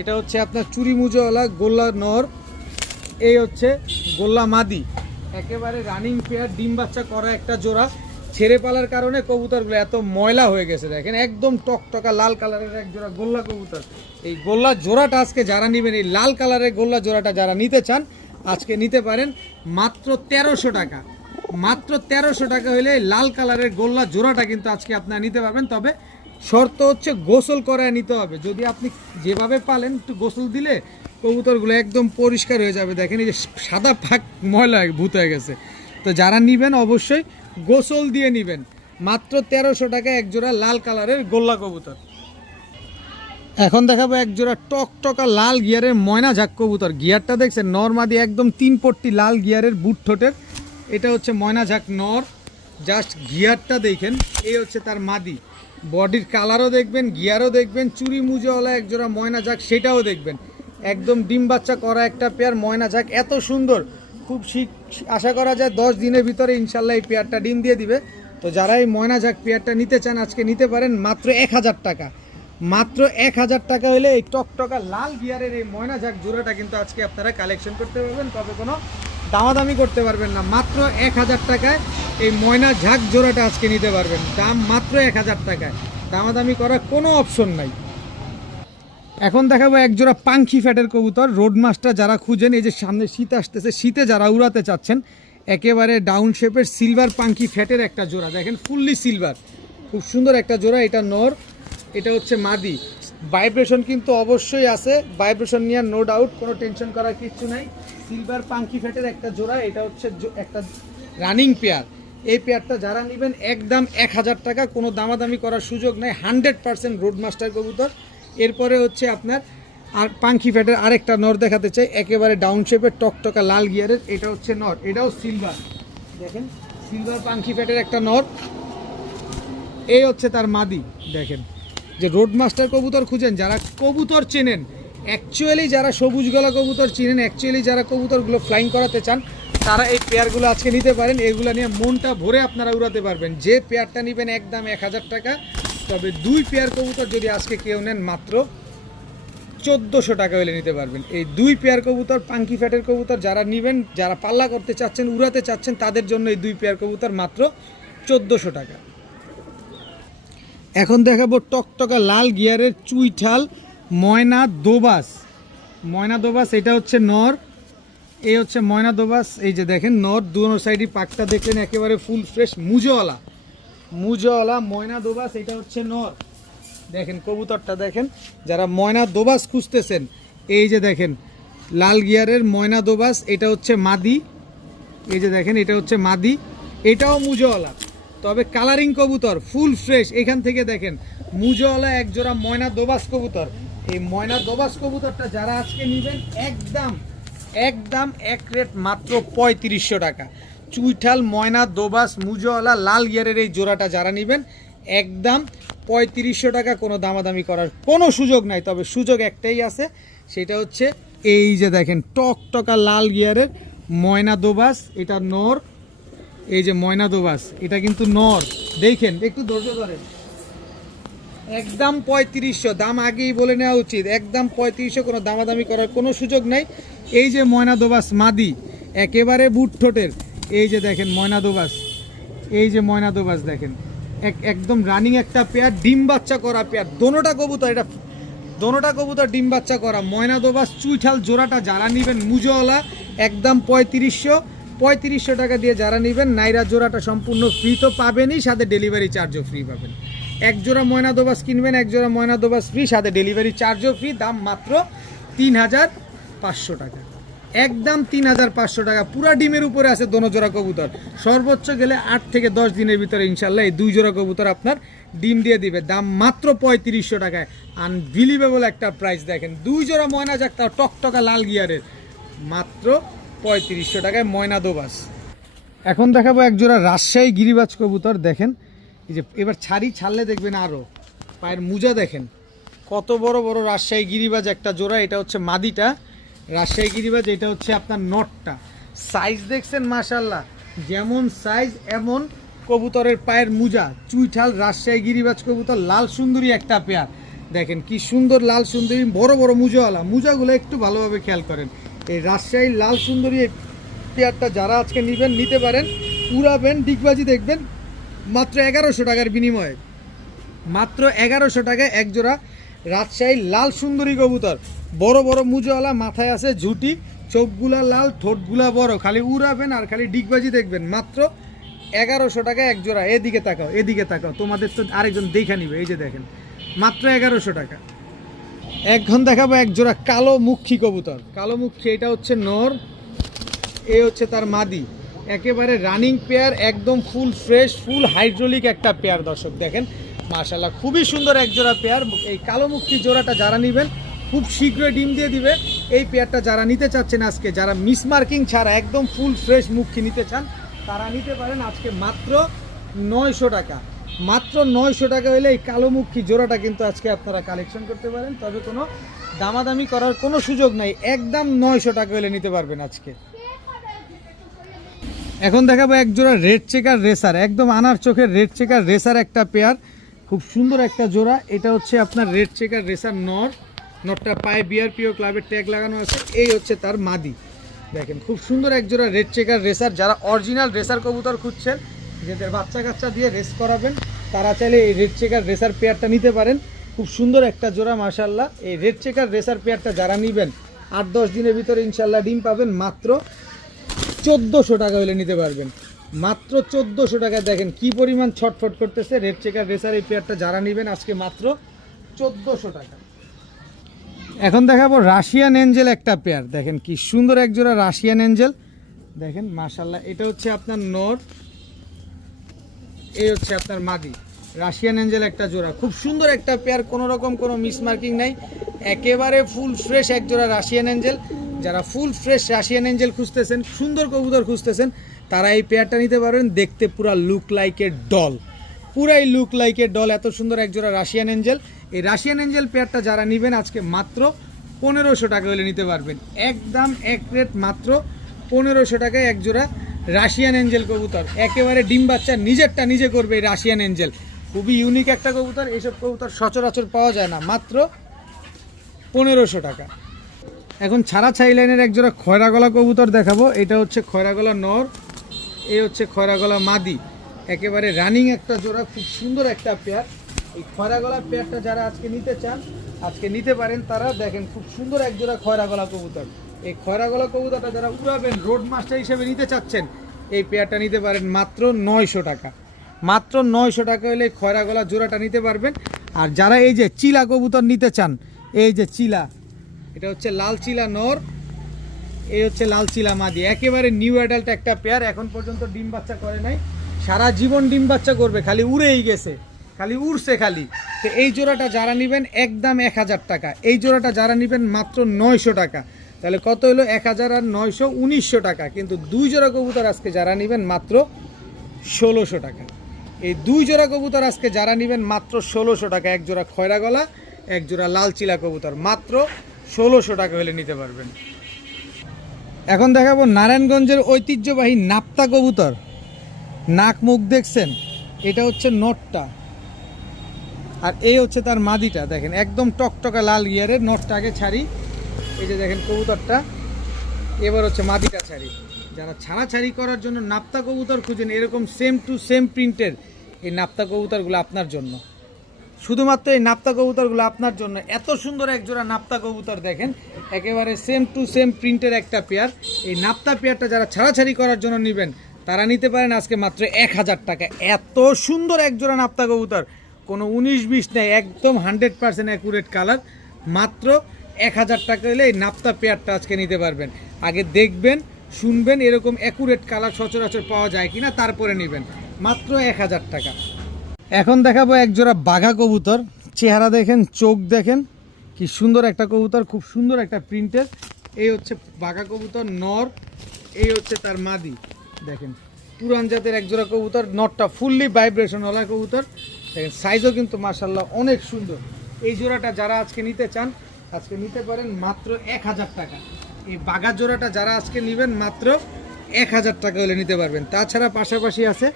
এটা হচ্ছে আপনার চুরি মুজোওয়ালা গোল্লা নর, এই হচ্ছে গোল্লা মাদি। একেবারে রানিং পেয়ার, ডিম বাচ্চা করা একটা জোড়া। ছেড়ে পালার কারণে কবুতরগুলো এত ময়লা হয়ে গেছে। দেখেন একদম টকটকা লাল কালারের এক জোড়া গোল্লা কবুতর। এই গোল্লা জোড়াটা আজকে যারা নেবেন, এই লাল কালারের গোল্লা জোড়াটা যারা নিতে চান আজকে নিতে পারেন মাত্র 1300 টাকা। মাত্র 1300 টাকা হলে লাল কালারের গোল্লা জোড়াটা কিন্তু আজকে আপনারা নিতে পারবেন। তবে শর্ত হচ্ছে গোসল করায় নিতে হবে। যদি আপনি যেভাবে পালেন একটু গোসল দিলে কবুতরগুলো একদম পরিষ্কার হয়ে যাবে। দেখেন এই যে সাদা ফাঁক ময়লা ভূত হয়ে গেছে। তো যারা নেবেন অবশ্যই গোসল দিয়ে নেবেন। মাত্র 1300 টাকা এক জোড়া লাল কালারের গোল্লা কবুতর। এখন দেখাবো এক জোড়া টকটকা লাল গিয়ারের ময়না ঝাক কবুতর। গিয়ারটা দেখছেন নরমাদি একদম 3 পট্টি লাল গিয়ারের বুট ঠোঁটের। এটা হচ্ছে ময়না ঝাক নর। জাস্ট গিয়ারটা দেখেন, এই হচ্ছে তার মাদি। বডির কালারও দেখবেন, গিয়ারও দেখবেন, চুরি মুজোওয়ালা এক জোড়া ময়না ঝাক সেটাও দেখবেন। একদম ডিম বাচ্চা করা একটা পেয়ার ময়না ঝাক, এত সুন্দর। খুব আশা করা যায় 10 দিনের ভিতরে ইনশাল্লাহ এই পেয়ারটা ডিম দিয়ে দিবে। তো যারা এই ময়না ঝাক পেয়ারটা নিতে চান আজকে নিতে পারেন মাত্র 1000 টাকা। মাত্র 1000 টাকা হলে এই টকটকা লাল গিয়ারের এই ময়না ঝাক জোড়াটা কিন্তু আজকে আপনারা কালেকশন করতে পারবেন। তবে কোনো দামাদামি করতে পারবেন না। মাত্র 1000 টাকায় এই ময়না ঝাক জোড়াটা আজকে নিতে পারবেন। দাম মাত্র 1000 টাকায়, দামাদামি করার কোনো অপশন নাই। এখন দেখাবো এক জোড়া পাঙ্খি ফ্যাটের কবুতর রোডমাস্টার। যারা খুঁজেন, এই যে সামনে শীত আসতেছে, শীতে যারা উড়াতে চাচ্ছেন, একেবারে ডাউন শেপের সিলভার পাঙ্খি ফ্যাটের একটা জোড়া। দেখেন ফুললি সিলভার, খুব সুন্দর একটা জোড়া। এটা নর, এটা হচ্ছে মাদি। ভাইব্রেশন কিন্তু অবশ্যই আছে, ভাইব্রেশন নিয়ে নো ডাউট, কোনো টেনশন করার কিছু নাই। সিলভার পাঙ্খি ফ্যাটের একটা জোড়া, এটা হচ্ছে একটা রানিং পেয়ার। এই পেয়ারটা যারা নেবেন একদম 1000 টাকা, কোনো দামাদামি করার সুযোগ নাই। 100% রোডমাস্টার কবুতর। এরপরে হচ্ছে আপনার আর পাঙ্খি ফ্যাটের আরেকটা নর দেখাতে চাই, একেবারে ডাউন শেপের টকটকা লাল গিয়ারের। এটা হচ্ছে নর, এটাও সিলভার। দেখেন সিলভার পাঙ্খি ফ্যাটের একটা নর, এই হচ্ছে তার মাদি। দেখেন যে রোডমাস্টার কবুতর খুঁজেন, যারা কবুতর চেনেন, অ্যাকচুয়ালি যারা সবুজ গলা কবুতর চিনেন, অ্যাকচুয়ালি যারা কবুতরগুলো ফ্লাইং করাতে চান, তারা এই পেয়ারগুলো আজকে নিতে পারেন। এগুলো নিয়ে মনটা ভরে আপনারা উড়াতে পারবেন। যে পেয়ারটা নেবেন একদম 1000 টাকা। তবে 2 পেয়ার কবুতর যদি আজকে কেউ নেন মাত্র 1400 টাকা হলে নিতে পারবেন। এই 2 পেয়ার কবুতর পাঙ্কি ফ্যাটের কবুতর যারা নেবেন, যারা পাল্লা করতে চাচ্ছেন, উড়াতে চাচ্ছেন, তাদের জন্য এই 2 পেয়ার কবুতর মাত্র 1400 টাকা। এখন দেখাবো টকটকা লাল গিয়ারের চুইঠাল ময়না দোবাস। ময়না দোবাস, এটা হচ্ছে নর, এই হচ্ছে ময়না দোবাস। এই যে দেখেন নর, দুনো সাইডই পাকটা দেখলেন, একেবারে ফুল ফ্রেশ মুজোওয়ালা ময়না দোবাস। এটা হচ্ছে নর। দেখেন কবুতরটা দেখেন, যারা ময়না দোবাস খুঁজতেছেন, এই যে দেখেন লাল গিয়ারের ময়না দোবাস। এটা হচ্ছে মাদি, এই যে দেখেন এটা হচ্ছে মাদি, এটাও মুজোওয়ালা। তবে কালারিং কবুতর ফুল ফ্রেশ। এখান থেকে দেখেন মুজোওয়ালা এক জোড়া ময়না দোবাস কবুতর। এই ময়না দোবাস কবুতরটা যারা আজকে নেবেন একদম এক রেট মাত্র 3500 টাকা। চুইঠাল ময়না দোবাস মুজোওয়ালা লাল গিয়ারের এই জোড়াটা যারা নেবেন একদম 3500 টাকা, কোনো দামাদামি করার কোনো সুযোগ নাই। তবে সুযোগ একটাই আছে, সেটা হচ্ছে এই যে দেখেন টকটকা লাল গিয়ারের ময়না দোবাস। এটা নর, এই যে ময়না দোবাস, এটা কিন্তু নর। দেখেন একটু ধৈর্য ধরেন, একদম 3500, দাম আগেই বলে নেওয়া উচিত। একদম 3500, কোনো দামাদামি করার কোনো সুযোগ নাই। এই যে ময়না দোবাস মাদি, একেবারে বুট ঠোঁটের। এই যে দেখেন ময়না দোবাস, এই যে ময়না দোবাস দেখেন একদম রানিং একটা পেয়ার, ডিম বাচ্চা করা পেয়ার। দোনোটা কবুতর ডিম বাচ্চা করা। ময়না দোবাস চুইঠাল জোড়াটা যারা নেবেন মুজোওয়ালা একদম 3500 টাকা দিয়ে যারা নেবেন। নাইরা জোড়াটা সম্পূর্ণ ফ্রি তো পাবেনই, সাথে ডেলিভারি চার্জও ফ্রি পাবেন। এক জোড়া ময়না দোবাস কিনবেন, এক জোড়া ময়না দোবাস ফ্রি, সাথে ডেলিভারি চার্জও ফ্রি। দাম মাত্র 3500 টাকা, একদম 3500 টাকা। পুরা ডিমের উপরে আছে দোনো জোড়া কবুতর। সর্বোচ্চ গেলে 8 থেকে 10 দিনের ভিতরে ইনশাল্লাহ এই 2 জোড়া কবুতর আপনার ডিম দিয়ে দিবে। দাম মাত্র 3500 টাকায়, আনবিলিভেবল একটা প্রাইস। দেখেন 2 জোড়া ময়না যাক, তাও টকটকা লাল গিয়ারের, মাত্র 3500 টাকায় ময়না দোবাস। এখন দেখাবো এক জোড়া রাজশাহী গিরিবাজ কবুতর। দেখেন এই যে এবার ছাড়লে দেখবেন আরও পায়ের মুজা দেখেন কত বড় বড় রাজশাহী গিরিবাজ একটা জোড়া। এটা হচ্ছে মাদিটা রাজশাহী গিরিবাজ, এটা হচ্ছে আপনার নটটা। সাইজ দেখছেন মাশাল্লাহ, যেমন সাইজ এমন কবুতরের পায়ের মুজা। চুইঠাল রাজশাহী গিরিবাজ কবুতর, লাল সুন্দরী একটা পেয়ার। দেখেন কি সুন্দর লাল সুন্দরী, বড় বড় মুজাওয়ালা। মুজাগুলো একটু ভালোভাবে খেয়াল করেন। এই রাজশাহী লাল সুন্দরী এই পেয়ারটা যারা আজকে নেবেন নিতে পারেন। উড়াবেন, ডিগবাজি দেখবেন মাত্র 1100 টাকার বিনিময়ে। মাত্র 1100 টাকায় একজোড়া রাজশাহী লাল সুন্দরী কবুতর, বড় বড় মুজোওয়ালা, মাথায় আছে ঝুটি, চোখগুলা লাল, ঠোঁটগুলা বড়, খালি উড়াবেন আর খালি ডিগবাজি দেখবেন। মাত্র 1100 টাকা এক জোড়া। এদিকে তাকাও, এদিকে তাকাও, তোমাদের তো আরেকজন দেখে নিবে। এই যে দেখেন, মাত্র 1100 টাকা। এখন দেখাবো এক জোড়া কালো মুখী কবুতর। কালো মুখী, এটা হচ্ছে নর, এই হচ্ছে তার মাদি। একেবারে রানিং পেয়ার, একদম ফুল ফ্রেশ, ফুল হাইড্রোলিক একটা পেয়ার। দর্শক দেখেন, মাশাআল্লাহ খুবই সুন্দর এক জোড়া পেয়ার। এই কালো মুখী জোড়াটা যারা নেবেন খুব শীঘ্রই ডিম দিয়ে দিবে। এই পেয়ারটা যারা নিতে চাচ্ছেন আজকে, যারা মিস মার্কিং ছাড়া একদম ফুল ফ্রেশ মুখী নিতে চান, তারা নিতে পারেন আজকে মাত্র 900 টাকা। মাত্র 900 টাকা হলে এই কালো মুখী জোড়াটা কিন্তু আজকে আপনারা কালেকশন করতে পারেন। তবে কোনো দামাদামি করার কোনো সুযোগ নাই, একদম 900 টাকা হলে নিতে পারবেন আজকে। এখন দেখাবো এক জোড়া রেড চেকার রেসার, একদম আনার চোখের রেড চেকার রেসার একটা পেয়ার, খুব সুন্দর একটা জোড়া। এটা হচ্ছে আপনার রেড চেকার রেসার নর, নটটা পায়ে বিআরপিও ক্লাবের ট্যাগ লাগানো আছে। এই হচ্ছে তার মাদি। দেখেন খুব সুন্দর এক জোড়া রেড চেকার রেসার। যারা অরিজিনাল রেসার কবুতর খুঁজছেন, যাদের বাচ্চা কাচ্চা দিয়ে রেস করাবেন, তারা চাইলে এই রেড চেকার রেসার পেয়ারটা নিতে পারেন। খুব সুন্দর একটা জোড়া মাশাআল্লাহ। এই রেড চেকার রেসার পেয়ারটা যারা নেবেন 8-10 দিনের ভিতরে ইনশাল্লাহ ডিম পাবেন। মাত্র 1400 টাকা হলে নিতে পারবেন, মাত্র 1400 টাকা। দেখেন কি পরিমাণ ছটফট করতেছে রেড চেকার রেসার এই পেয়ারটা যারা নেবেন আজকে মাত্র 1400 টাকা। এখন দেখাবো রাশিয়ান এঞ্জেল একটা পেয়ার। দেখেন কি সুন্দর এক জোড়া রাশিয়ান এঞ্জেল, দেখেন মাশাআল্লাহ। এটা হচ্ছে আপনার নর, এই হচ্ছে আপনার মাদি। রাশিয়ান এঞ্জেল একটা জোড়া, খুব সুন্দর একটা পেয়ার, কোনো রকম কোনো মিস মার্কিং নাই, একেবারে ফুল ফ্রেশ এক জোড়া রাশিয়ান এঞ্জেল। যারা ফুল ফ্রেশ রাশিয়ান এঞ্জেল খুঁজতেছেন, সুন্দর কবুতর খুঁজতেছেন, তারা এই পেয়ারটা নিতে পারবেন। দেখতে পুরা লুক লাইকের ডল, পুরাই লুক লাইকের ডল, এত সুন্দর এক জোড়া রাশিয়ান এঞ্জেল। এই রাশিয়ান এঞ্জেল পেয়ারটা যারা নেবেন আজকে মাত্র 1500 টাকা হলে নিতে পারবেন, একদম এক রেট, মাত্র 1500 টাকায় এক জোড়া রাশিয়ান এঞ্জেল কবুতর। একেবারে ডিম বাচ্চা নিজেরটা নিজে করবে এই রাশিয়ান এঞ্জেল, খুবই ইউনিক একটা কবুতর। এইসব কবুতর সচরাচর পাওয়া যায় না, মাত্র 1500 টাকা। এখন ছাড়া ছাই লাইনের এক জোড়া খয়রা গলা কবুতর দেখাবো। এটা হচ্ছে খয়রা গলা নর, এই হচ্ছে খয়রা গলা মাদি। একেবারে রানিং একটা জোড়া, খুব সুন্দর একটা পেয়ার। এই খয়রা গলা পেয়ারটা যারা আজকে নিতে চান, আজকে নিতে পারেন তারা। দেখেন খুব সুন্দর এক জোড়া খয়রা গলা কবুতর। এই খয়রা গলা কবুতরটা যারা উড়াবেন, রোড মাস্টার হিসেবে নিতে চাচ্ছেন, এই পেয়ারটা নিতে পারেন মাত্র 900 টাকা। মাত্র 900 টাকা হলে এই খয়রা গলা জোড়াটা নিতে পারবেন। আর যারা এই যে চিলা কবুতর নিতে চান, এই যে চিলা, এটা হচ্ছে লাল চিলা নর, এই হচ্ছে লাল চিলা মাদি। একেবারে নিউ অ্যাডাল্ট একটা পেয়ার, এখন পর্যন্ত ডিম বাচ্চা করে নাই, সারা জীবন ডিম বাচ্চা করবে, খালি উড়েই গেছে, খালি উড়ছে খালি। তো এই জোড়াটা যারা নেবেন একদম 1000 টাকা। এই জোড়াটা যারা নেবেন মাত্র 900 টাকা। তাহলে কত হলো? 1000 আর 900, 1900 টাকা। কিন্তু দুই জোড়া কবুতর আজকে যারা নেবেন মাত্র 1600 টাকা। এই দুই জোড়া কবুতর আজকে যারা নেবেন মাত্র 1600 টাকা। এক জোড়া খয়রা গলা, এক জোড়া লাল চিলা কবুতর, মাত্র 1600 টাকা হলে নিতে পারবেন। এখন দেখাবো নারায়ণগঞ্জের ঐতিহ্যবাহী নাপ্তা কবুতর। নাক মুখ দেখছেন, এটা হচ্ছে নটটা, আর এই হচ্ছে তার মাদিটা। দেখেন একদম টকটকা লাল গিয়ারের। নটটা আগে ছাড়ি, এই যে দেখেন কবুতরটা, এবার হচ্ছে মাদিটা ছাড়ি। যারা ছাড়াছাড়ি করার জন্য নাপ্তা কবুতর খুঁজেন, এরকম সেম টু সেম প্রিন্টের এই নাপ্তা কবুতরগুলো আপনার জন্য, শুধুমাত্র এই নাপ্তা কবুতরগুলো আপনার জন্য। এত সুন্দর এক জোড়া নাপ্তা কবুতর, দেখেন একেবারে সেম টু সেম প্রিন্টের একটা পেয়ার। এই নাপ্তা পেয়ারটা যারা ছাড়াছাড়ি করার জন্য নেবেন, তারা নিতে পারেন আজকে মাত্র 1000 টাকা। এত সুন্দর এক জোড়া নাপ্তা কবুতর, কোনো 19-20 নেই, একদম 100% অ্যাকুরেট কালার। মাত্র 1000 টাকা হলে এই নাপ্তা পেয়ারটা আজকে নিতে পারবেন। আগে দেখবেন, শুনবেন এরকম অ্যাকুরেট কালার সচরাচর পাওয়া যায় কিনা, তারপরে নেবেন। মাত্র 1000 টাকা। এখন দেখাবো এক জোড়া বাঘা কবুতর। চেহারা দেখেন, চোখ দেখেন, কি সুন্দর একটা কবুতর, খুব সুন্দর একটা প্রিন্টের। এই হচ্ছে বাঘা কবুতর নর, এই হচ্ছে তার মাদি। দেখেন পুরান জাতের এক জোড়া কবুতর, নটটা ফুললি ভাইব্রেশনওয়ালা কবুতর। দেখেন সাইজও কিন্তু মাশাআল্লাহ অনেক সুন্দর। এই জোড়াটা যারা আজকে নিতে চান, আজকে নিতে পারেন মাত্র 1000 টাকা। এই বাঘা জোড়াটা যারা আজকে নেবেন মাত্র 1000 টাকা হলে নিতে পারবেন। তাছাড়া পাশাপাশি আছে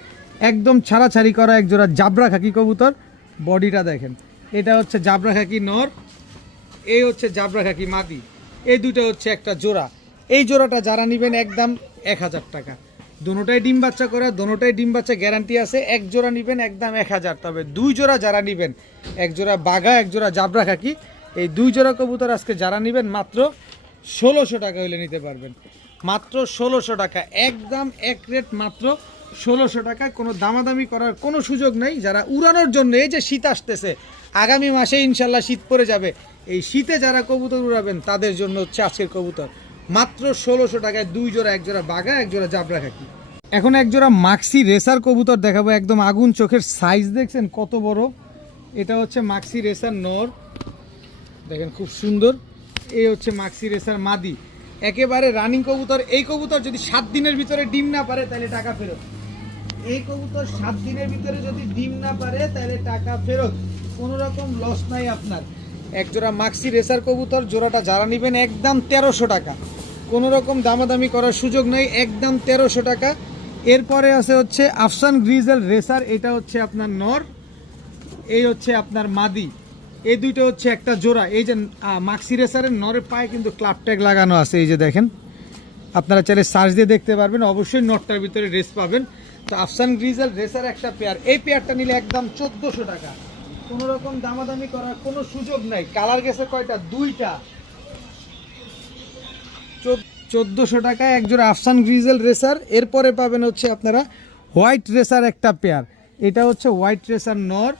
একদম ছাড়াছাড়ি করা এক জোড়া জাবরা খাকি কবুতর। বডিটা দেখেন, এটা হচ্ছে জাবরা খাকি নর, এই হচ্ছে জাবরা খাকি মাদি। এই দুটো হচ্ছে একটা জোড়া। এই জোড়াটা যারা নেবেন একদম 1000 টাকা। দোনোটাই ডিম বাচ্চা করা, দোনোটাই ডিম বাচ্চা গ্যারান্টি আছে। এক জোড়া নেবেন একদম 1000। তবে দুই জোড়া যারা নেবেন, এক জোড়া বাঘা, এক জোড়া জাবরা খাকি, এই দুই জোড়া কবুতর আজকে যারা নেবেন মাত্র 1600 টাকা হইলে নিতে পারবেন, মাত্র 1600 টাকা, একদম এক রেট, মাত্র 1600 টাকা। কোনো দামাদামি করার কোনো সুযোগ নেই। যারা উড়ানোর জন্য, এই যে শীত আসতেছে, আগামী মাসে ইনশাল্লাহ শীত পড়ে যাবে, এই শীতে যারা কবুতর উড়াবেন তাদের জন্য হচ্ছে আজকের কবুতর, মাত্র 1600 টাকায় 2 জোড়া, এক জোড়া বাঘা, এক জোড়া জাবরা খাকি। এখন এক জোড়া মাক্সি রেসার কবুতর দেখাবো, একদম আগুন চোখের সাইজ দেখছেন কত বড়। এটা হচ্ছে মাক্সি রেসার নর, দেখেন খুব সুন্দর। এই হচ্ছে মাক্সি রেসার মাদি, একেবারে রানিং কবুতর। এই কবুতর যদি 7 দিনের ভিতরে ডিম না পারে তাহলে টাকা ফেরত। এই কবুতর 7 দিনের ভিতরে যদি ডিম না পারে তাহলে টাকা ফেরত, কোনো রকম লস নাই আপনার। এক জোড়া মাক্সি রেসার কবুতর, জোড়াটা যারা নেবেন একদম 1300 টাকা, কোনো রকম দামাদামি করার সুযোগ নেই, একদম 1300 টাকা। এরপরে আছে হচ্ছে আফসান গ্রিজেল রেসার, এটা হচ্ছে আপনার নর, এই হচ্ছে আপনার মাদি। এই দুইটা হচ্ছে একটা জোড়া। এই যে মাক্সি রেসারের নরের পায়ে কিন্তু ক্লাব ট্যাগ লাগানো আছে, এই যে দেখেন, আপনারা চাইলে সার্চ দিয়ে দেখতে পারবেন, অবশ্যই নটটার ভিতরে রেস পাবেন। তো আফসান গ্রিজেল রেসার একটা পেয়ার, এই পেয়ারটা নিলে একদম 1400 টাকা, কোনো রকম দামাদামি করার কোনো সুযোগ নাই। কালার গেছে কয়টা? 2টা, 1400 টাকায় এক জোড়া আফসান গ্রিজেল রেসার। এরপরে পাবেন হচ্ছে আপনারা হোয়াইট রেসার একটা পেয়ার, এটা হচ্ছে হোয়াইট রেসার নর,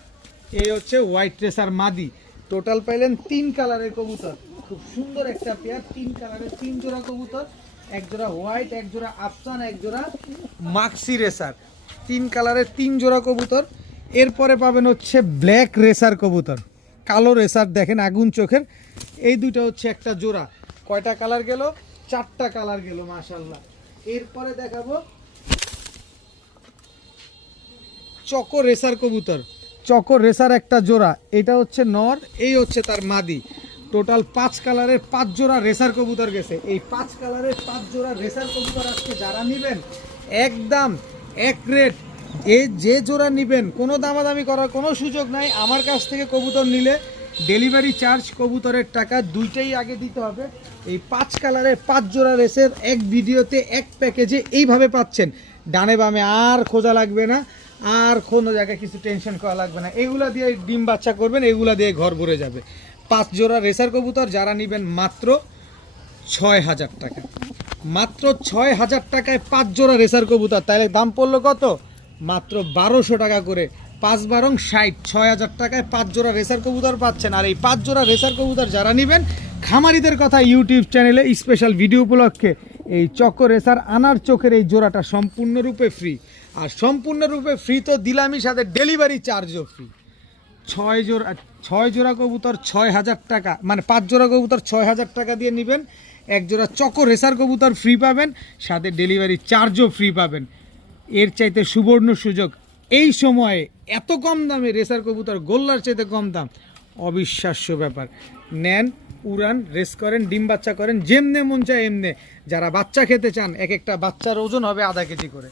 এই হচ্ছে হোয়াইট রেসার মাদি। টোটাল পাইলেন 3 কালারের কবুতর, খুব সুন্দর একটা পেয়ার, 3 কালারের 3 জোড়া কবুতর, এক জোড়া হোয়াইট, এক জোড়া আফসান, এক জোড়া মাক্সি রেসার, 3 কালারের 3 জোড়া কবুতর। এরপরে পাবেন হচ্ছে ব্ল্যাক রেসার কবুতর, কালো রেসার, দেখেন আগুন চোখের। এই দুইটা হচ্ছে একটা জোড়া। কয়টা কালার গেল? 4টা কালার গেল, মাশাআল্লাহ। এরপরে দেখাবো চকো রেসার কবুতর, চকো রেসার একটা জোড়া, এটা হচ্ছে নর, এই হচ্ছে তার মাদি। টোটাল 5 কালারের 5 জোড়া রেসার কবুতর গেছে। এই 5 কালারের 5 জোড়া রেসার কবুতর আজকে যারা নেবেন একদম এক রেট, এই যে জোড়া নেবেন কোনো দামাদামি করার কোনো সুযোগ নাই। আমার কাছ থেকে কবুতর নিলে ডেলিভারি চার্জ, কবুতরের টাকা দুইটাই আগে দিতে হবে। এই 5 কালারের 5 জোড়া রেসের এক ভিডিওতে, এক প্যাকেজে এইভাবে পাচ্ছেন। ডানে বামে আর খোঁজা লাগবে না, আর কোনো জায়গায় কিছু টেনশন করা লাগবে না। এগুলা দিয়ে ডিম বাচ্চা করবেন, এগুলা দিয়ে ঘর ভরে যাবে। 5 জোড়া রেসার কবুতর যারা নেবেন মাত্র 6000 টাকা, মাত্র 6000 টাকায় 5 জোড়া রেসার কবুতর। তাহলে দাম পড়লো কত? মাত্র 1200 টাকা করে, 5 বারং 60, 6000 টাকায় 5 জোড়া রেসার কবুতর পাচ্ছেন। আর এই 5 জোড়া রেসার কবুতর যারা নেবেন, খামারিদের কথা ইউটিউব চ্যানেলে স্পেশাল ভিডিও উপলক্ষে এই চকো রেসার আনার চোখের এই জোড়াটা সম্পূর্ণরূপে ফ্রি। আর সম্পূর্ণরূপে ফ্রি তো দিলামই, সাথে ডেলিভারি চার্জও ফ্রি। 6 জোড়া কবুতর 6000 টাকা, মানে 5 জোড়া কবুতর 6000 টাকা দিয়ে নেবেন, এক জোড়া চকো রেসার কবুতর ফ্রি পাবেন, সাথে ডেলিভারি চার্জও ফ্রি পাবেন। এর চাইতে সুবর্ণ সুযোগ, এই সময়ে এত কম দামে রেসার কবুতর, গোল্লার চাইতে কম দাম, অবিশ্বাস্য ব্যাপার। নেন, উড়ান, রেস করেন, ডিম বাচ্চা করেন, যেমনে মন চায় এমনে। যারা বাচ্চা খেতে চান, এক একটা বাচ্চার ওজন হবে আধা কেজি করে।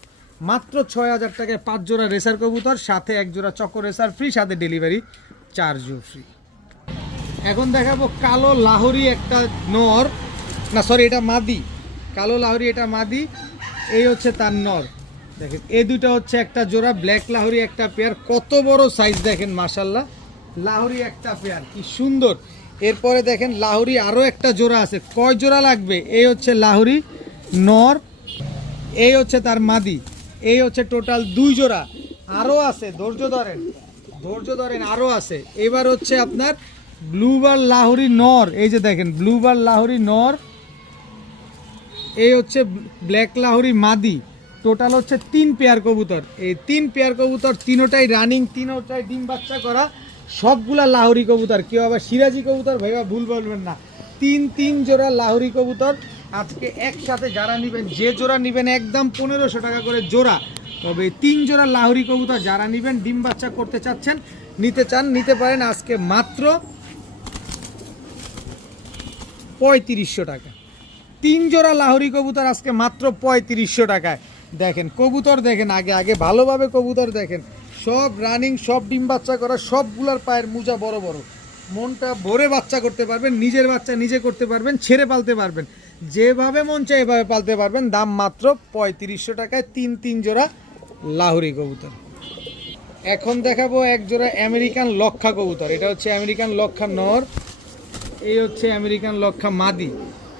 মাত্র 6000 টাকায় 5 জোড়া রেসার কবুতর, সাথে এক জোড়া চকো রেসার ফ্রি, সাথে ডেলিভারি চার্জও ফ্রি। এখন দেখাবো কালো লাহোরি একটা নর, না সরি এটা মাদি, কালো লাহোরি এটা মাদি, এই হচ্ছে তার নর। দেখেন এই দুটো হচ্ছে একটা জোড়া, ব্ল্যাক লাহোরি একটা পেয়ার, কত বড় সাইজ দেখেন, মাশাল্লাহ। লাহোরি একটা পেয়ার, কি সুন্দর। এরপরে দেখেন লাহোরি আরও একটা জোড়া আছে, কয় জোড়া লাগবে? এই হচ্ছে লাহোরি নর, এই হচ্ছে তার মাদি, এই হচ্ছে টোটাল 2 জোড়া। আরও আছে, ধৈর্য ধরেন, ধৈর্য ধরেন, আরও আছে। এবার হচ্ছে আপনার ব্লুবার লাহোরি নর, এই যে দেখেন ব্লুবার লাহোরি নর, এই হচ্ছে ব্ল্যাক লাহোরি মাদি। টোটাল হচ্ছে 3 পেয়ার কবুতর। এই 3 পেয়ার কবুতর তিনোটাই রানিং, তিনোটাই ডিম বাচ্চা করা, সবগুলা লাহোরি কবুতর। কেউ আবার সিরাজি কবুতর ভাইবা ভুল বলবেন না, 3 জোড়া লাহোরি কবুতর আজকে একসাথে যারা নেবেন, যে জোড়া নেবেন একদম 1500 টাকা করে জোড়া। তবে 3 জোড়া লাহোরি কবুতর যারা নেবেন, ডিম বাচ্চা করতে চাচ্ছেন, নিতে চান, নিতে পারেন আজকে মাত্র 3500 টাকা। 3 জোড়া লাহোরি কবুতর আজকে মাত্র 3500 টাকায়। দেখেন কবুতর, দেখেন আগে ভালোভাবে কবুতর দেখেন, সব রানিং, সব ডিম বাচ্চা করা, সবগুলার পায়ের মোজা বড় বড়। মনটা ভরে বাচ্চা করতে পারবেন, নিজের বাচ্চা নিজে করতে পারবেন, ছেড়ে পালতে পারবেন, যেভাবে মন চায় এভাবে পালতে পারবেন। দাম মাত্র 3500 টাকায় 3 জোড়া লাহোরি কবুতর। এখন দেখাবো এক জোড়া আমেরিকান লক্ষা কবুতর, এটা হচ্ছে আমেরিকান লক্ষা নর, এই হচ্ছে আমেরিকান লক্ষা মাদি।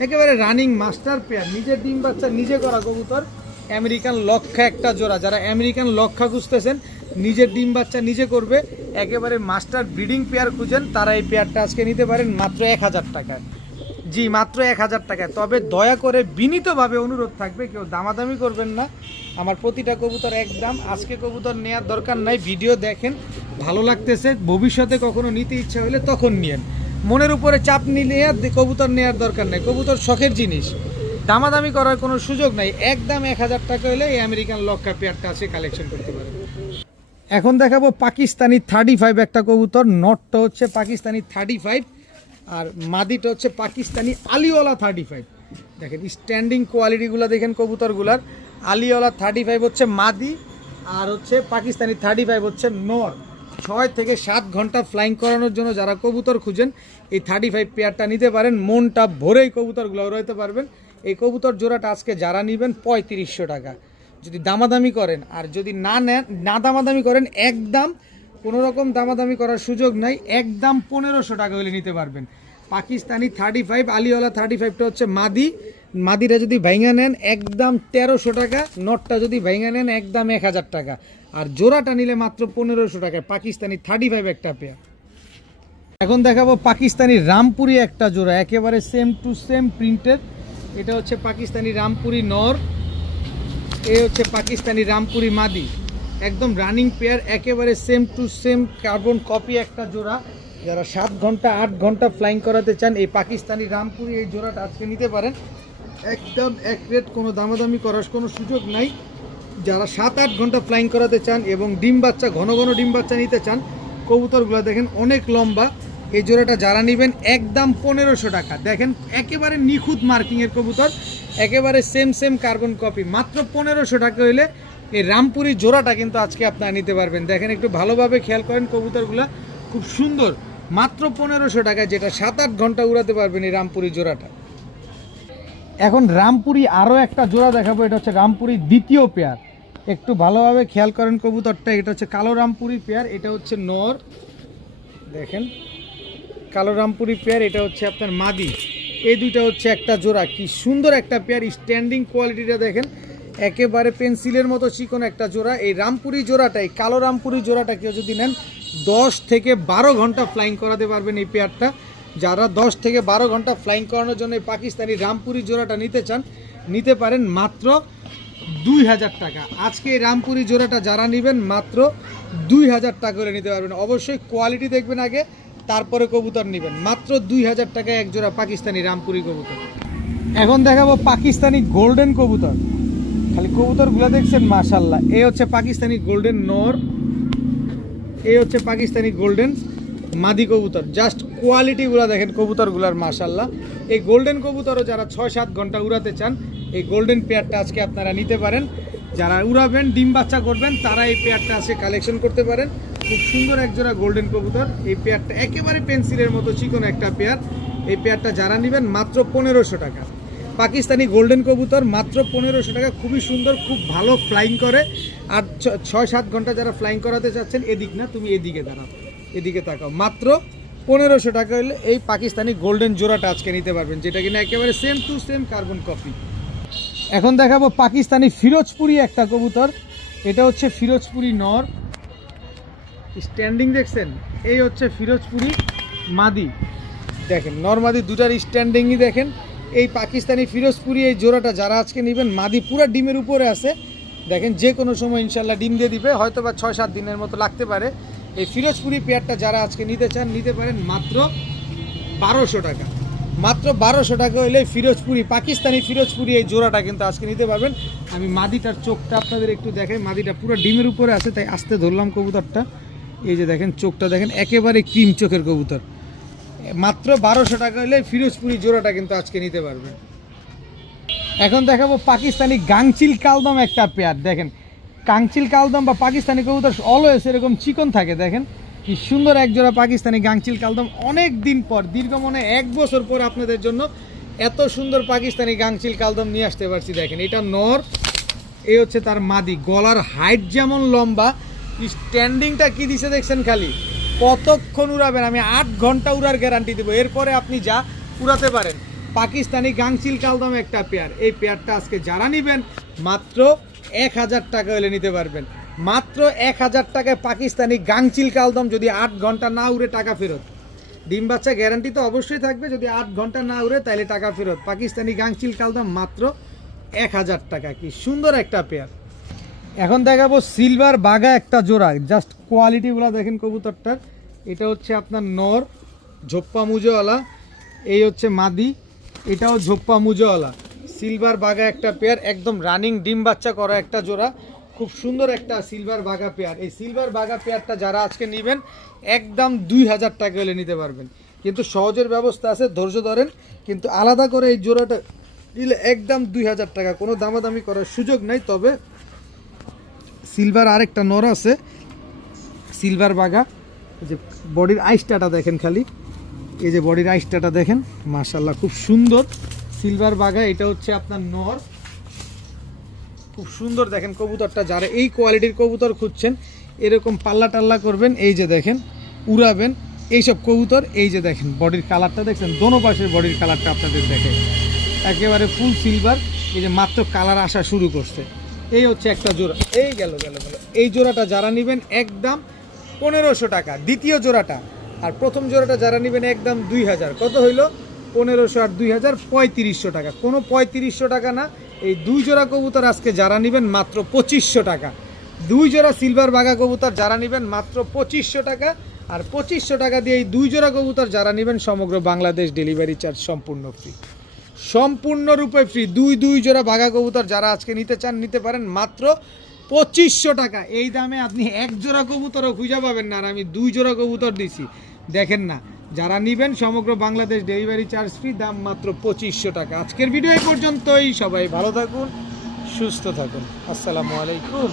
একেবারে রানিং মাস্টার পেয়ার, নিজের ডিম বাচ্চা নিজে করা কবুতর, আমেরিকান লক্ষা একটা জোড়া। যারা আমেরিকান লক্ষা খুঁজতেছেন, নিজের ডিম বাচ্চা নিজে করবে, একেবারে মাস্টার ব্রিডিং পেয়ার খুঁজেন, তারা এই পেয়ারটা আজকে নিতে পারেন মাত্র 1000 টাকায়। জি, মাত্র 1000 টাকায়। তবে দয়া করে বিনীতভাবে অনুরোধ থাকবে, কেউ দামাদামি করবেন না। আমার প্রতিটা কবুতর একদম। আজকে কবুতর নেওয়ার দরকার নাই, ভিডিও দেখেন, ভালো লাগতেছে, ভবিষ্যতে কখনো নিতে ইচ্ছা হলে তখন নিয়েন। মনের উপরে চাপ নিলে কবুতর নেওয়ার দরকার নাই, কবুতর শখের জিনিস, দামাদামি করার কোনো সুযোগ নাই। একদম 1000 টাকা হলে এই আমেরিকান লক্ষা পেয়ারটা আছে কালেকশন করতে পারেন। এখন দেখাবো পাকিস্তানি 35 একটা কবুতর। নটটা হচ্ছে পাকিস্তানি 35 আর মাদিটা হচ্ছে পাকিস্তানি আলিওয়ালা 35। দেখেন স্ট্যান্ডিং কোয়ালিটিগুলো দেখেন কবুতরগুলার। আলিওয়ালা 35 হচ্ছে মাদি, আর হচ্ছে পাকিস্তানি 35 হচ্ছে নর। 6 থেকে 7 ঘন্টা ফ্লাইং করানোর জন্য যারা কবুতর খুঁজেন, এই 35 পেয়ারটা নিতে পারেন। মনটা ভরেই কবুতরগুলো রইতে পারবেন। এই কবুতর জোড়াটা আজকে যারা নেবেন 3500 টাকা। যদি দামাদামি করেন, আর যদি না নেন, না দামাদামি করেন, একদম কোনো রকম দামাদামি করার সুযোগ নাই, একদম 1500 টাকা হলে নিতে পারবেন। পাকিস্তানি 35 আলিওয়ালা 35টা হচ্ছে মাদি। মাদিটা যদি ভাইঙা নেন একদম 1300 টাকা, নটটা যদি ভাইঙা নেন একদম 1000 টাকা, আর জোড়াটা নিলে মাত্র 1500 টাকায় পাকিস্তানি 35 একটা পেয়ার। এখন দেখাবো পাকিস্তানি রামপুরি একটা জোড়া, একেবারে সেম টু সেম প্রিন্টের। এটা হচ্ছে পাকিস্তানি রামপুরি নর, এ হচ্ছে পাকিস্তানি রামপুরি মাদি, একদম রানিং পেয়ার, একেবারে same to same carbon copy একটা জোড়া। যারা 7 ঘন্টা 8 ঘন্টা ফ্লাইং করাতে চান, এই পাকিস্তানি রামপুরি এই জোড়াটা আজকে নিতে পারেন একদম এক রেট, কোনো দামাদামি করার কোনো সুযোগ নাই। যারা 7-8 ঘন্টা ফ্লাইং করাতে চান এবং ডিম বাচ্চা, ঘন ঘন ডিম বাচ্চা নিতে চান, কবুতরগুলো দেখেন অনেক লম্বা। এই জোড়াটা যারা নেবেন একদম 1500 টাকা। দেখেন একেবারে নিখুঁত মার্কিংয়ের কবুতর, একেবারে সেম সেম কার্বন কপি, মাত্র 1500 টাকা হইলে এই রামপুরি জোড়াটা কিন্তু আজকে আপনারা নিতে পারবেন। দেখেন একটু ভালোভাবে খেয়াল করেন, কবুতরগুলো খুব সুন্দর, মাত্র 1500 টাকায়, যেটা 7-8 ঘন্টা উড়াতে পারবেন এই রামপুরি জোড়াটা। এখন রামপুরি আরও একটা জোড়া দেখাবো, এটা হচ্ছে রামপুরি দ্বিতীয় পেয়ার। একটু ভালোভাবে খেয়াল করেন কবুতরটা, এটা হচ্ছে কালো রামপুরি পেয়ার, এটা হচ্ছে নর। দেখেন কালো রামপুরি পেয়ার, এটা হচ্ছে আপনার মাদি। এই দুইটা হচ্ছে একটা জোড়া, কি সুন্দর একটা পেয়ার। স্ট্যান্ডিং কোয়ালিটিটা দেখেন, একেবারে পেন্সিলের মতো চিকন একটা জোড়া। এই রামপুরি জোড়াটাই, কালো রামপুরি জোড়াটা কেউ যদি নেন 10 থেকে 12 ঘন্টা ফ্লাইং করাতে পারবেন এই পেয়ারটা। যারা 10 থেকে 12 ঘন্টা ফ্লাইং করানোর জন্য এই পাকিস্তানি রামপুরি জোড়াটা নিতে চান, নিতে পারেন মাত্র 2000 টাকা। আজকে এই রামপুরি জোড়াটা যারা নেবেন মাত্র 2000 টাকা করে নিতে পারবেন। অবশ্যই কোয়ালিটি দেখবেন আগে, তারপরে কবুতর নেবেন। মাত্র 2000 টাকায় এক জোড়া পাকিস্তানি রামপুরি কবুতর। এখন দেখাবো পাকিস্তানি গোল্ডেন কবুতর। খালি কবুতরগুলো দেখছেন মাশাল্লাহ। এই হচ্ছে পাকিস্তানি গোল্ডেন নর, এই হচ্ছে পাকিস্তানি গোল্ডেন মাদি কবুতর। জাস্ট কোয়ালিটিগুলো দেখেন কবুতরগুলার মাশাল্লাহ। এই গোল্ডেন কবুতরও যারা 6-7 ঘন্টা উড়াতে চান, এই গোল্ডেন পেয়ারটা আজকে আপনারা নিতে পারেন। যারা উড়াবেন, ডিম বাচ্চা করবেন, তারা এই পেয়ারটা আজকে কালেকশন করতে পারেন। খুব সুন্দর একজোড়া গোল্ডেন কবুতর। এই পেয়ারটা একেবারে পেন্সিলের মতো চিকন একটা পেয়ার। এই পেয়ারটা যারা নেবেন মাত্র 1500 টাকা। পাকিস্তানি গোল্ডেন কবুতর মাত্র 1500 টাকা। খুবই সুন্দর, খুব ভালো ফ্লাইং করে। আর 6-7 ঘন্টা যারা ফ্লাইং করাতে চাচ্ছেন, এদিক না, তুমি এদিকে দাঁড়াও, এদিকে তাকাও, মাত্র 1500 টাকা হলে এই পাকিস্তানি গোল্ডেন জোড়াটা আজকে নিতে পারবেন, যেটা কিনা একেবারে same to same carbon copy. এখন দেখাবো পাকিস্তানি ফিরোজপুরি একটা কবুতর। এটা হচ্ছে ফিরোজপুরি নর, স্ট্যান্ডিং দেখছেন, এই হচ্ছে ফিরোজপুরি মাদি। দেখেন নর মাদি দুটার স্ট্যান্ডিংই দেখেন। এই পাকিস্তানি ফিরোজপুরি এই জোড়াটা যারা আজকে নেবেন, মাদি পুরা ডিমের উপরে আছে। দেখেন যে কোনো সময় ইনশাল্লাহ ডিম দিয়ে দিবে, হয়তো বা 6-7 দিনের মতো লাগতে পারে। এই ফিরোজপুরি পেয়ারটা যারা আজকে নিতে চান, নিতে পারেন মাত্র 1200 টাকা। মাত্র 1200 টাকা হলে ফিরোজপুরি, পাকিস্তানি ফিরোজপুরি এই জোড়াটা কিন্তু আজকে নিতে পারবেন। আমি মাদিটার চোখটা আপনাদের একটু দেখাই, মাদিটা পুরো ডিমের উপরে আছে, তাই আস্তে ধরলাম কবুতরটা। এই যে দেখেন চোখটা দেখেন, একেবারে ক্রিম চোখের কবুতর। মাত্র 1200 টাকা হলে ফিরোজপুরি জোড়াটা কিন্তু আজকে নিতে পারবেন। এখন দেখাবো পাকিস্তানি গাংচিল কালদম একটা পেয়ার। দেখেন গাংচিল কালদম বা পাকিস্তানি কবুতর অলওয়েজ এরকম চিকন থাকে। দেখেন কি সুন্দর এক জোড়া পাকিস্তানি গাংচিল কালদম। অনেক দিন পর, দীর্ঘ মনে 1 বছর পর আপনাদের জন্য এত সুন্দর পাকিস্তানি গাংচিল কালদম নিয়ে আসতে পারছি। দেখেন এটা নর, এই হচ্ছে তার মাদি। গলার হাইট যেমন লম্বা, স্ট্যান্ডিংটা কি দিছে দেখছেন খালি। কতক্ষণ উড়াবেন, আমি 8 ঘন্টা উড়ার গ্যারান্টি দেবো। এরপরে আপনি যা উড়াতে পারেন। পাকিস্তানি গাংচিল কালদম একটা পেয়ার। এই পেয়ারটা আজকে যারা নেবেন মাত্র 1000 টাকা হলে নিতে পারবেন। মাত্র 1000 টাকায় পাকিস্তানি গাংচিল কালদম, যদি 8 ঘন্টা না উড়ে টাকা ফেরত। ডিম বাচ্চা গ্যারান্টি তো অবশ্যই থাকবে, যদি 8 ঘন্টা না উড়ে তাহলে টাকা ফেরত। পাকিস্তানি গাংচিল কালদম মাত্র 1000 টাকা। কি সুন্দর একটা পেয়ার। এখন দেখাবো সিলভার বাঘা একটা জোড়া, জাস্ট কোয়ালিটিগুলো দেখেন কবুতরটার। এটা হচ্ছে আপনার নর, ঝোপ্পা মুজোওয়ালা, এই হচ্ছে মাদি, এটাও ঝোপ্পা মুজোওয়ালা। সিলভার বাঘা একটা পেয়ার, একদম রানিং ডিম বাচ্চা করা একটা জোড়া, খুব সুন্দর একটা সিলভার বাঘা পেয়ার। এই সিলভার বাঘা পেয়ারটা যারা আজকে নেবেন একদম 2000 টাকা হলে নিতে পারবেন। কিন্তু সহজের ব্যবস্থা আছে, ধৈর্য ধরেন। কিন্তু আলাদা করে এই জোড়াটা নিলে একদম 2000 টাকা, কোনো দামাদামি করার সুযোগ নাই। তবে সিলভার আরেকটা নর আছে, সিলভার বাঘা। এই যে বডির আইসটাটা দেখেন, খালি এই যে বডির আইসটাটা দেখেন, মাশাআল্লাহ খুব সুন্দর সিলভার বাঘা। এটা হচ্ছে আপনার নর, খুব সুন্দর দেখেন কবুতরটা। যারা এই কোয়ালিটির কবুতর খুঁজছেন, এরকম পাল্লা টাল্লা করবেন, এই যে দেখেন উড়াবেন এইসব কবুতর। এই যে দেখেন বডির কালারটা দেখছেন, দোনো পাশের বডির কালারটা আপনাদের দেখে একেবারে ফুল সিলভার। এই যে মাত্র কালার আসা শুরু করছে। এই হচ্ছে একটা জোড়া, এই গেল। এই জোড়াটা যারা নেবেন একদম 1500 টাকা দ্বিতীয় জোড়াটা, আর প্রথম জোড়াটা যারা নেবেন একদম 2000। কত হইলো? 1500 আর 2000, 3500 টাকা। কোনো 3500 টাকা না, এই 2 জোড়া কবুতর আজকে যারা নেবেন মাত্র 2500 টাকা। 2 জোড়া সিলভার বাঘা কবুতর যারা নেবেন মাত্র 2500 টাকা। আর 2500 টাকা দিয়ে এই 2 জোড়া কবুতর যারা নেবেন সমগ্র বাংলাদেশ ডেলিভারি চার্জ সম্পূর্ণ ফ্রি, সম্পূর্ণরূপে ফ্রি। 2 জোড়া বাঘা কবুতর যারা আজকে নিতে চান নিতে পারেন মাত্র 2500 টাকা। এই দামে আপনি 1 জোড়া কবুতরও খুঁজে পাবেন না, আর আমি 2 জোড়া কবুতর দিছি, দেখেন না। যারা নেবেন সমগ্র বাংলাদেশ ডেলিভারি চার্জ ফ্রি, দাম মাত্র 2500 টাকা। আজকের ভিডিও এই পর্যন্তই। সবাই ভালো থাকুন, সুস্থ থাকুন। আসসালামু আলাইকুম।